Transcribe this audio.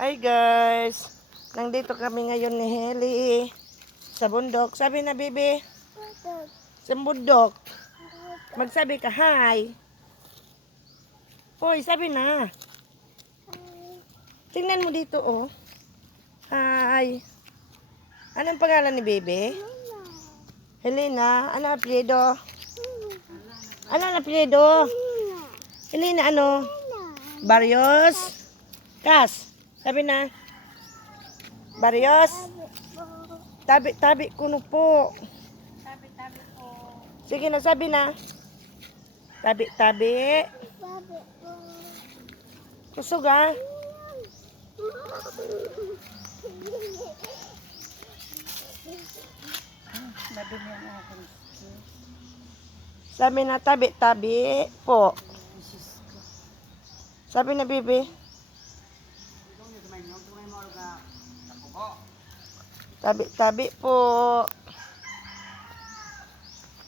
Hi guys! Nandito kami ngayon ni Heli sa bundok. Sabi na, baby. Sa bundok. Magsabi ka, hi. Hoy, sabi na. Tingnan mo dito, oh. Hi. Anong pangalan ni baby? Helena. Ano apelyido? Ano ang apelyido? Helena, ano? Barrios? Kas. Sabi na. Barrios? Tabi-tabi kuno po. Tabi-tabi po. Sige na, sabi na. Tabi-tabi. Tabi po. Kusog ah. Madumi ang aking Sabi na, tabi-tabi po. Sabi na, bibi. Tabi-tabi po.